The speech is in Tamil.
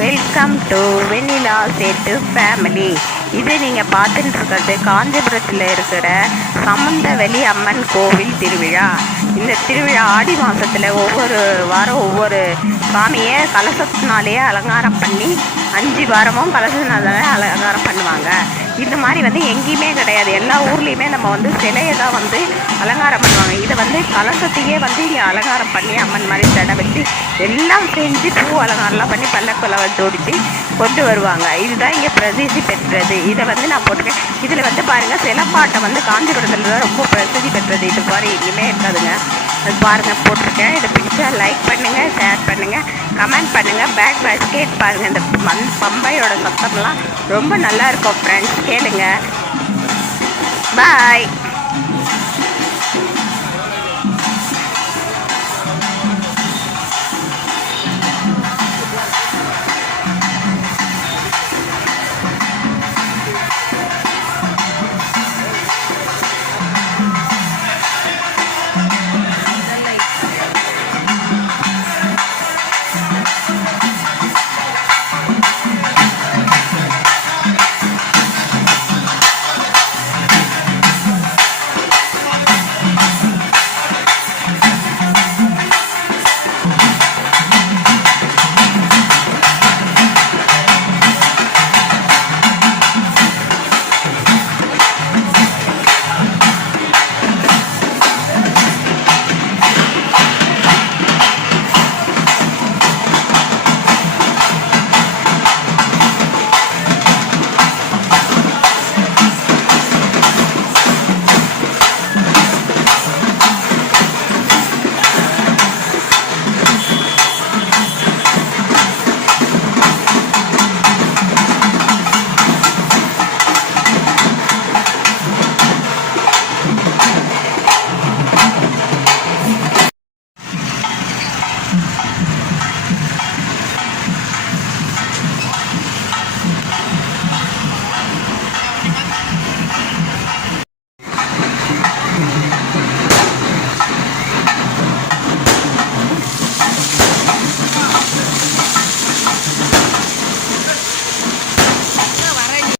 Welcome to Vennila Settu family. இது நீங்கள் பார்த்துட்டு இருக்கிறது காஞ்சிபுரத்தில் இருக்கிற சமந்தவெளி அம்மன் கோவில் திருவிழா. இந்த திருவிழா ஆடி மாதத்தில் ஒவ்வொரு வாரம் ஒவ்வொரு சாமியை கலசத்தினாலேயே அலங்காரம் பண்ணி 5 வாரமும் கலசத்தினாலே அலங்காரம் பண்ணுவாங்க. இந்த மாதிரி எங்கேயுமே கிடையாது. எல்லா ஊர்லேயுமே நம்ம சிலையை தான் அலங்காரம் பண்ணுவாங்க. இதை கலசத்தையே இங்கே அலங்காரம் பண்ணி அம்மன் மாதிரி தடை வச்சு எல்லாம் செஞ்சு பூ அலங்காரம்லாம் பண்ணி பல்லக்குள்ள ஜோடித்து கொண்டு வருவாங்க. இதுதான் இங்கே பிரசித்தி பெற்றது. இதை நான் போட்டிருக்கேன். இதில் பாருங்கள், சிலப்பாட்டை காஞ்சிபுரத்தில் தான் ரொம்ப பிரசித்தி பெற்றது. இது மாதிரி எங்கேயுமே இருக்காதுங்க. அது பாருங்கள், போட்டிருக்கேன். இதை பிடிச்சா லைக் பண்ணுங்கள், ஷேர் பண்ணுங்கள், கமெண்ட் பண்ணுங்கள். பேக் பேஸ்கெட் பாருங்கள். இந்த பம்பையோட சத்தம்லாம் ரொம்ப நல்லா இருக்கும் ஃப்ரெண்ட்ஸ், கேளுங்க. பாய்.